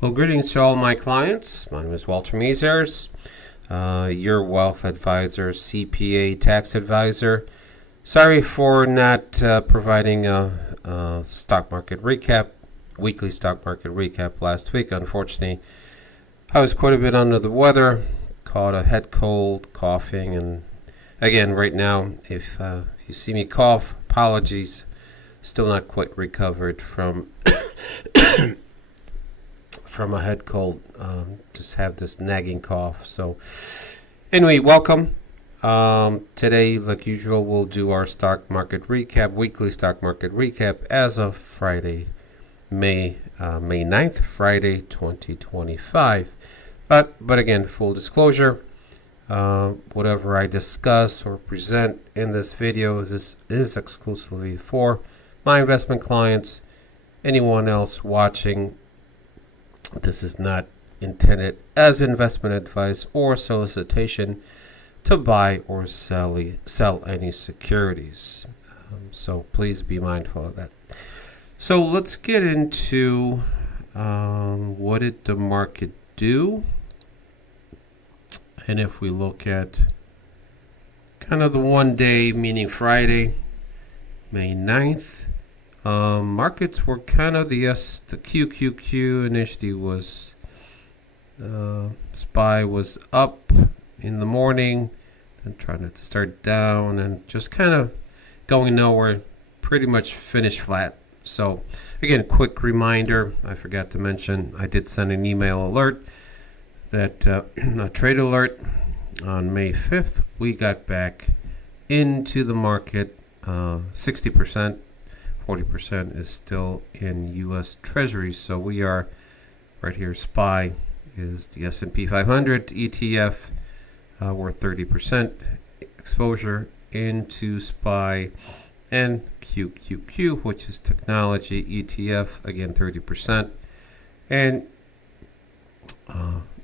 Well, greetings to all my clients. My name is Walter Measers, your wealth advisor, CPA tax advisor. Sorry for not providing a stock market recap, weekly stock market recap last week. Unfortunately, I was quite a bit under the weather, caught a head cold, coughing, and again, right now, if you see me cough, apologies. Still not quite recovered from a head cold. Just have this nagging cough. So, anyway, welcome. Today, like usual, we'll do our stock market recap, weekly stock market recap as of Friday, May 9th, Friday 2025. But again, full disclosure, whatever I discuss or present in this video is exclusively for my investment clients. Anyone else watching, this is not intended as investment advice or solicitation to buy or sell any securities. So please be mindful of that. So let's get into what did the market do? And if we look at kind of the one day, meaning Friday, May 9th, markets were kind of the QQQ initially was SPY was up in the morning, then trying to start down and just kind of going nowhere, pretty much finished flat. So again, quick reminder, I forgot to mention, I did send an email alert that a trade alert on May 5th, we got back into the market 60%. 40% is still in U.S. Treasuries. So we are right here. SPY is the S&P 500 ETF. We're 30% exposure into SPY, and QQQ, which is technology ETF, again 30%. And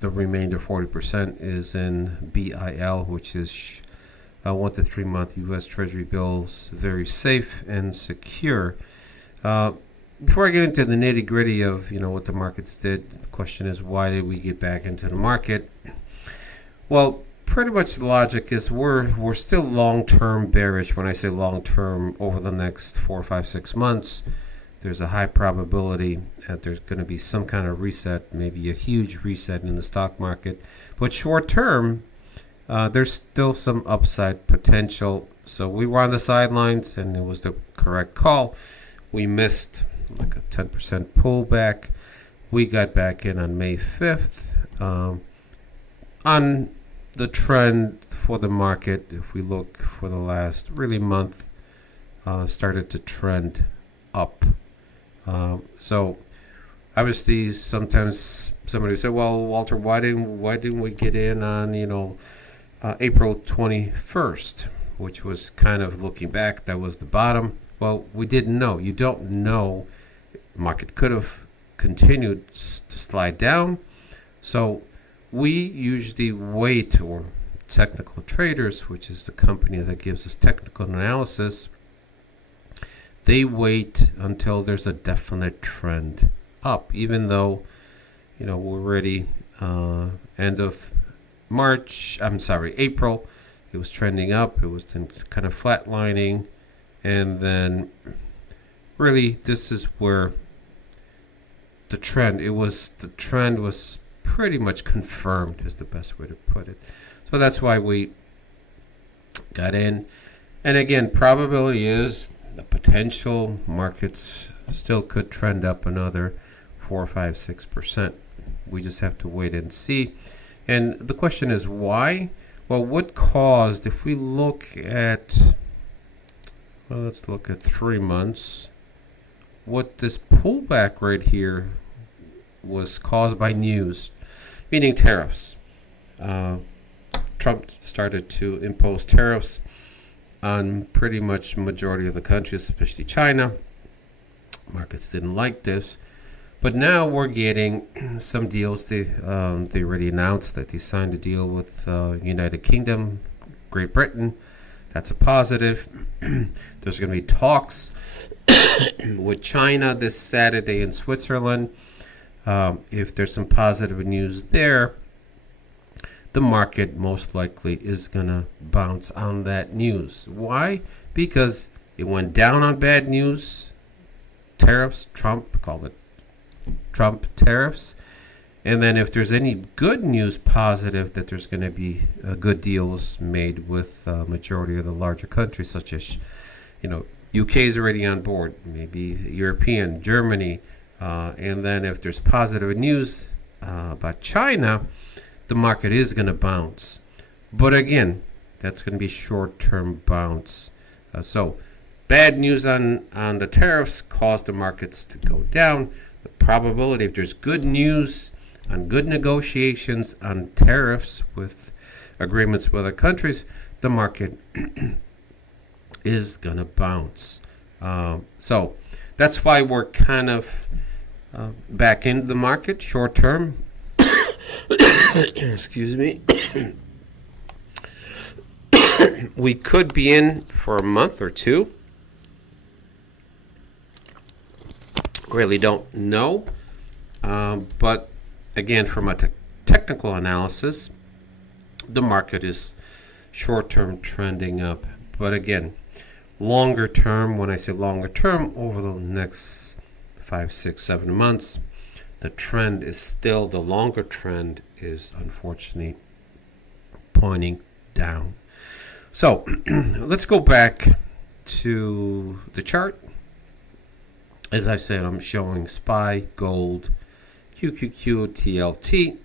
the remainder 40% is in BIL, which is 1 to 3 month U.S. Treasury bills, very safe and secure. Before I get into the nitty gritty of what the markets did, the question is, why did we get back into the market? Well, pretty much the logic is we're still long-term bearish. When I say long-term, over the next 4, 5, 6 months, there's a high probability that there's going to be some kind of reset, maybe a huge reset in the stock market. But short-term, there's still some upside potential. So we were on the sidelines, and it was the correct call. We missed like a 10% pullback. We got back in on May 5th. On the trend for the market, if we look for the last really month, started to trend up. So obviously, sometimes somebody would say, "Well, Walter, why didn't we get in on April 21st, which was kind of looking back, that was the bottom?" Well, we didn't know. You don't know. Market could have continued to slide down. So we usually wait, or Technical Traders, which is the company that gives us technical analysis, they wait until there's a definite trend up, even though we're already end of April, it was trending up. It was kind of flatlining, and then really this is where the trend was pretty much confirmed, is the best way to put it. So that's why we got in. And again, probability is the potential markets still could trend up another 4, 5, 6%. We just have to wait and see. And the question is why? Well, what caused, if we look at, let's look at 3 months, what this pullback right here was caused by news, meaning tariffs. Trump started to impose tariffs on pretty much majority of the countries, especially China. Markets didn't like this. But now we're getting some deals. They already announced that they signed a deal with United Kingdom, Great Britain. That's a positive. There's going to be talks with China this Saturday in Switzerland. If there's some positive news there, the market most likely is going to bounce on that news. Why? Because it went down on bad news, tariffs, Trump, called it Trump tariffs. And then if there's any good news positive that there's going to be good deals made with majority of the larger countries, such as, UK is already on board, maybe European, Germany. And then if there's positive news about China, the market is going to bounce. But again, that's going to be short-term bounce. So bad news on the tariffs caused the markets to go down. The probability, if there's good news on good negotiations on tariffs with agreements with other countries, the market is going to bounce. So that's why we're kind of back into the market short term. Excuse me. We could be in for a month or two. Really don't know. But again, from a technical analysis, the market is short-term trending up. But again, longer term, when I say longer term, over the next 5, 6, 7 months, the trend is still, the longer trend is unfortunately pointing down. So let's go back to the chart. As I said, I'm showing SPY, gold, QQQ, TLT,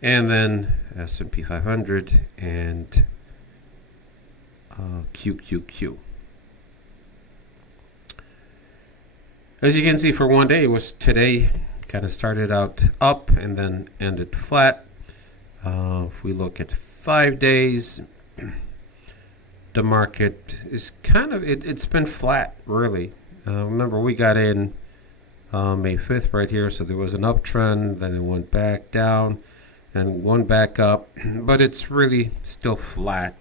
and then S&P 500 and QQQ. As you can see, for one day, it was today kind of started out up and then ended flat. If we look at 5 days, the market is kind of, it's been flat, really. Remember, we got in May 5th right here, so there was an uptrend, then it went back down, and one back up, but it's really still flat.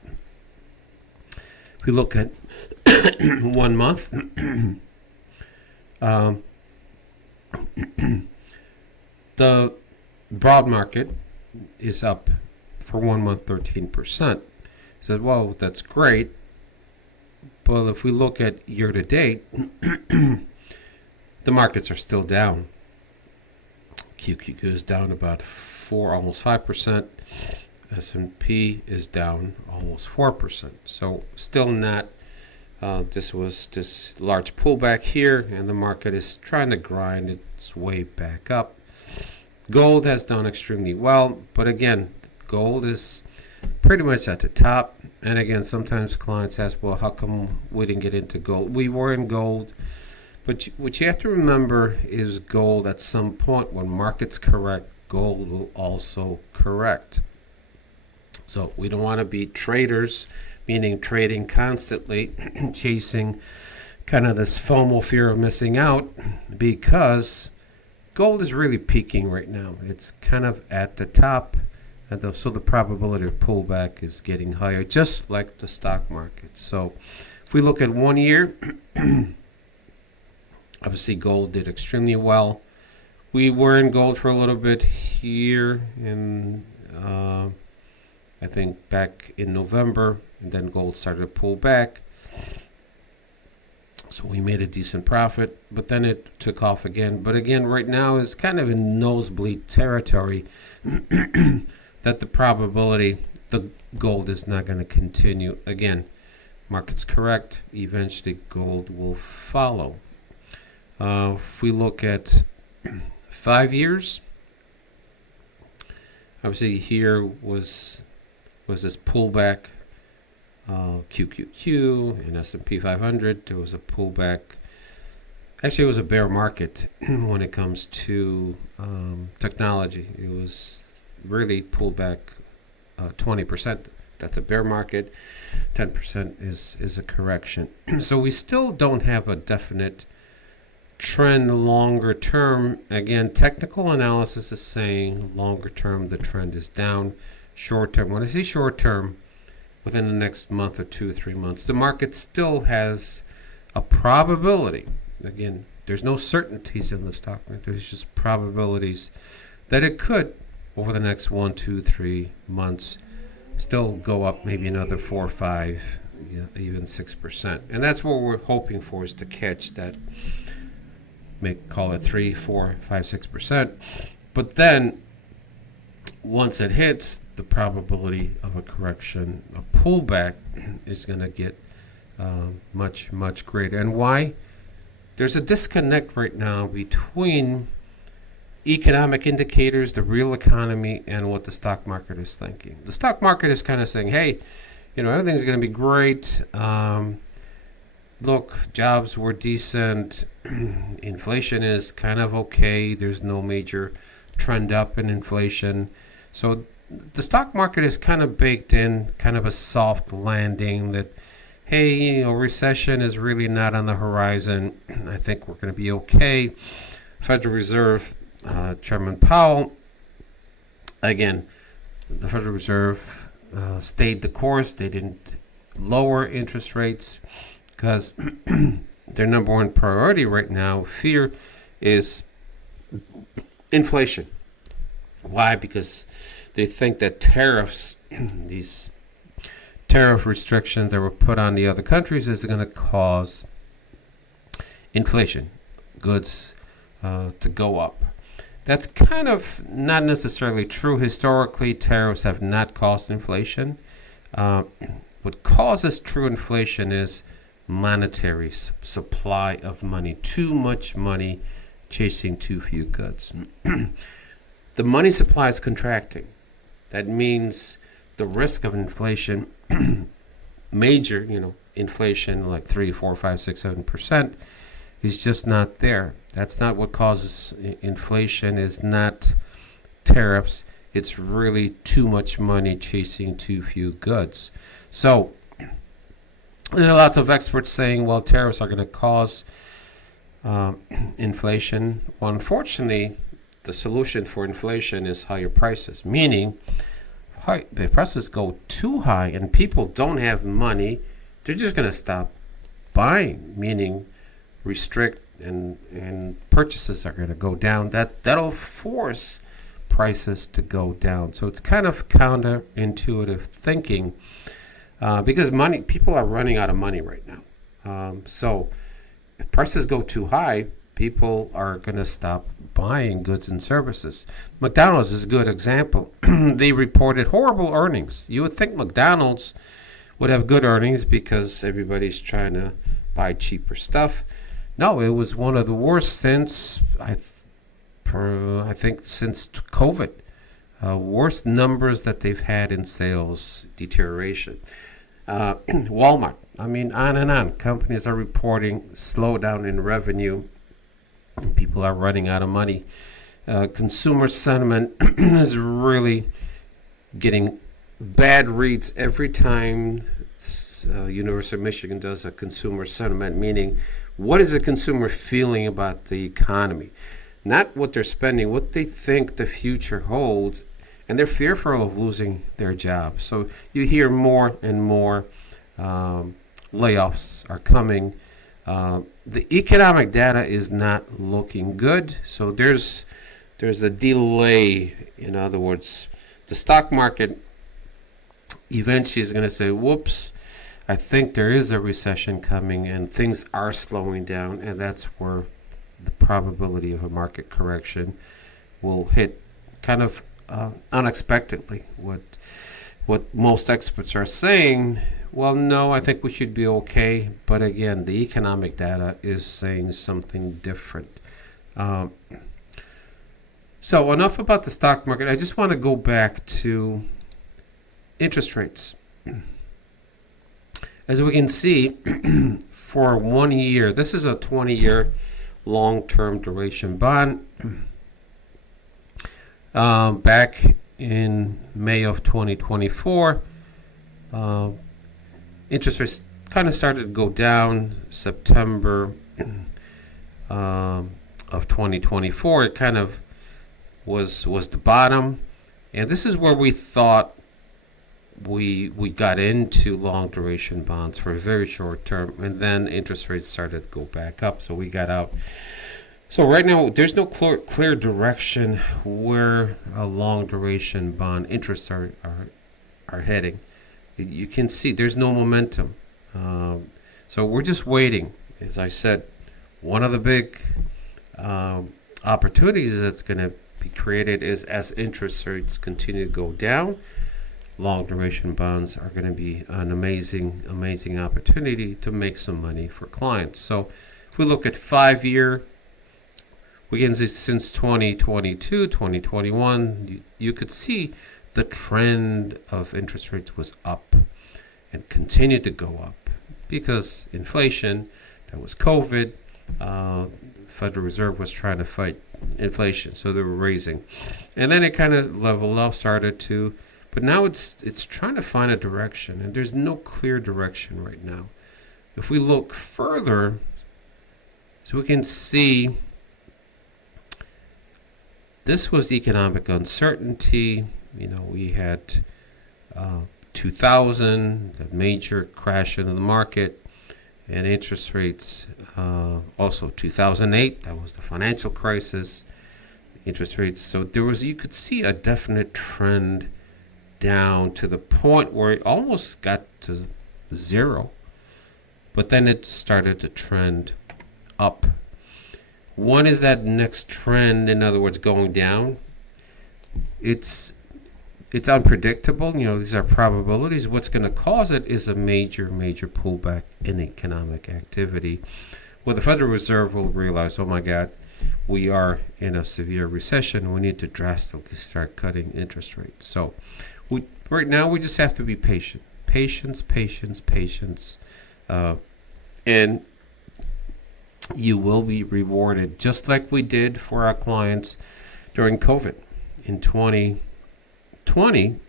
If we look at 1 month, the broad market is up for 1 month 13%. I said, well, that's great. But if we look at year to date, the markets are still down. QQQ is down about 4, almost 5%. S&P is down almost 4%. So still not. This was this large pullback here, and the market is trying to grind its way back up. Gold has done extremely well, but again, gold is pretty much at the top. And again, sometimes clients ask, well, how come we didn't get into gold? We were in gold, but what you have to remember is gold at some point, when markets correct, gold will also correct. So we don't want to be traders, meaning trading constantly, chasing kind of this FOMO, fear of missing out, because gold is really peaking right now. It's kind of at the top, and so the probability of pullback is getting higher, just like the stock market. So if we look at 1 year, obviously gold did extremely well. We were in gold for a little bit here in, I think, back in November, and then gold started to pull back. So we made a decent profit, but then it took off again. But again, right now is kind of in nosebleed territory that the probability the gold is not going to continue. Again, market's correct. Eventually, gold will follow. If we look at 5 years, obviously here was this pullback. QQQ and S&P 500, there was a pullback. Actually, it was a bear market when it comes to technology. It was really pulled back 20%. That's a bear market. 10% is a correction. So we still don't have a definite trend longer term. Again, technical analysis is saying longer term the trend is down. Short term, when I say short term, within the next month or 2 or 3 months, the market still has a probability. Again, There's no certainties in the stock market. There's just probabilities that it could, over the next 1, 2, 3 months, still go up maybe another 4 or 5, even 6%. And that's what we're hoping for, is to catch that, call it 3, 4, 5, 6%. But then once it hits, the probability of a correction, a pullback, is going to get much, much greater. And why? There's a disconnect right now between economic indicators, the real economy, and what the stock market is thinking. The stock market is kind of saying, hey, everything's going to be great. Look, jobs were decent. Inflation is kind of okay. There's no major trend up in inflation. So the stock market is kind of baked in, kind of a soft landing that, hey, recession is really not on the horizon. I think we're going to be okay. Federal Reserve Chairman Powell, again, the Federal Reserve stayed the course. They didn't lower interest rates because their number one priority right now, fear, is inflation. Why? Because they think that tariffs, these tariff restrictions that were put on the other countries, is going to cause inflation, goods to go up. That's kind of not necessarily true. Historically, tariffs have not caused inflation. What causes true inflation is monetary supply of money. Too much money chasing too few goods. The money supply is contracting. That means the risk of inflation, major, inflation like 3, 4, 5, 6, 7%, is just not there. That's not what causes inflation. Is not tariffs. It's really too much money chasing too few goods. So there are lots of experts saying, well, tariffs are going to cause inflation. Well, unfortunately, the solution for inflation is higher prices, meaning the prices go too high and people don't have money, they're just going to stop buying, meaning restrict and purchases are going to go down. That'll force prices to go down. So it's kind of counterintuitive thinking because people are running out of money right now. So if prices go too high, people are going to stop buying goods and services. McDonald's is a good example. They reported horrible earnings. You would think McDonald's would have good earnings because everybody's trying to buy cheaper stuff. No, it was one of the worst since, I think, since COVID. Worst numbers that they've had in sales deterioration. Walmart, on and on. Companies are reporting slowdown in revenue. People are running out of money. Consumer sentiment is really getting bad reads every time University of Michigan does a consumer sentiment, meaning what is the consumer feeling about the economy? Not what they're spending, what they think the future holds, and they're fearful of losing their job. So you hear more and more layoffs are coming. The economic data is not looking good, so there's a delay. In other words, the stock market eventually is going to say, whoops, I think there is a recession coming and things are slowing down, and that's where the probability of a market correction will hit kind of unexpectedly. What most experts are saying, well, no, I think we should be okay. But again, the economic data is saying something different. So enough about the stock market. I just want to go back to interest rates. As we can see, for 1 year, this is a 20-year long-term duration bond. Back in May of 2024, interest rates kind of started to go down. September of 2024, it kind of was the bottom. And this is where we thought we got into long duration bonds for a very short term, and then interest rates started to go back up, so we got out. So right now, there's no clear direction where a long duration bond interests are heading. You can see there's no momentum. So we're just waiting. As I said, one of the big opportunities that's going to be created is as interest rates continue to go down, long duration bonds are going to be an amazing opportunity to make some money for clients. So if we look at 5-year, we can see since 2022, 2021, you could see the trend of interest rates was up and continued to go up because inflation, that was COVID, Federal Reserve was trying to fight inflation, so they were raising. And then it kind of leveled off, started to, but now it's trying to find a direction, and there's no clear direction right now. If we look further, so we can see this was economic uncertainty. We had 2000, the major crash into the market, and interest rates. Also 2008, that was the financial crisis. Interest rates. So you could see a definite trend down to the point where it almost got to zero, but then it started to trend up. One is that next trend, in other words, going down. It's unpredictable. These are probabilities. What's going to cause it is a major pullback in economic activity, where the Federal Reserve will realize, oh my God, we are in a severe recession. We need to drastically start cutting interest rates. So right now we just have to be patient. Patience. And you will be rewarded, just like we did for our clients during COVID. In 2020,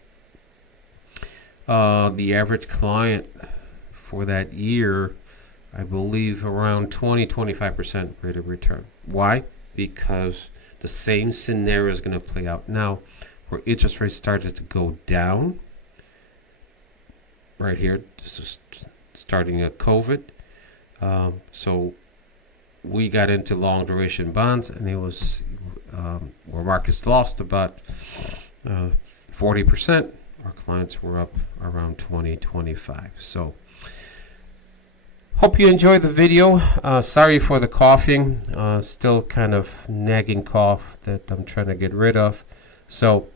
the average client for that year, I believe around 20-25% rate of return. Why? Because the same scenario is going to play out now, where interest rates started to go down. Right here, this is starting at COVID. So we got into long duration bonds, and it was where markets lost about 40%. Our clients were up around 20-25. So hope you enjoyed the video. Sorry for the coughing. Still kind of nagging cough that I'm trying to get rid of. So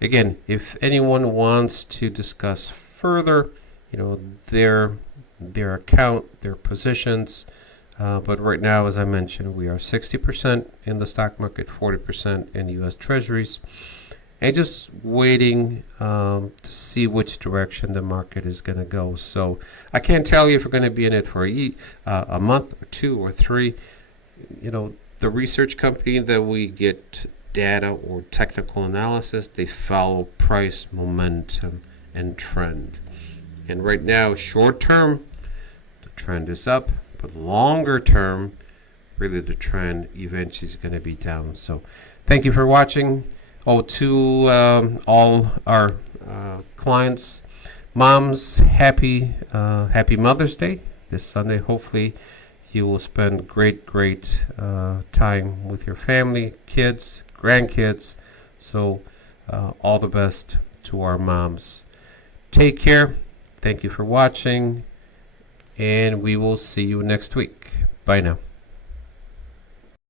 again, if anyone wants to discuss further, their account, their positions. But right now, as I mentioned, we are 60% in the stock market, 40% in U.S. Treasuries, and just waiting to see which direction the market is going to go. So I can't tell you if we're going to be in it for a month or 2 or 3. The research company that we get data or technical analysis, they follow price, momentum, and trend. And right now, short term, the trend is up. But longer term, really the trend eventually is going to be down. So thank you for watching. To all our clients, moms, happy Mother's Day this Sunday. Hopefully you will spend great time with your family, kids, grandkids. So all the best to our moms. Take care. Thank you for watching. And we will see you next week. Bye now.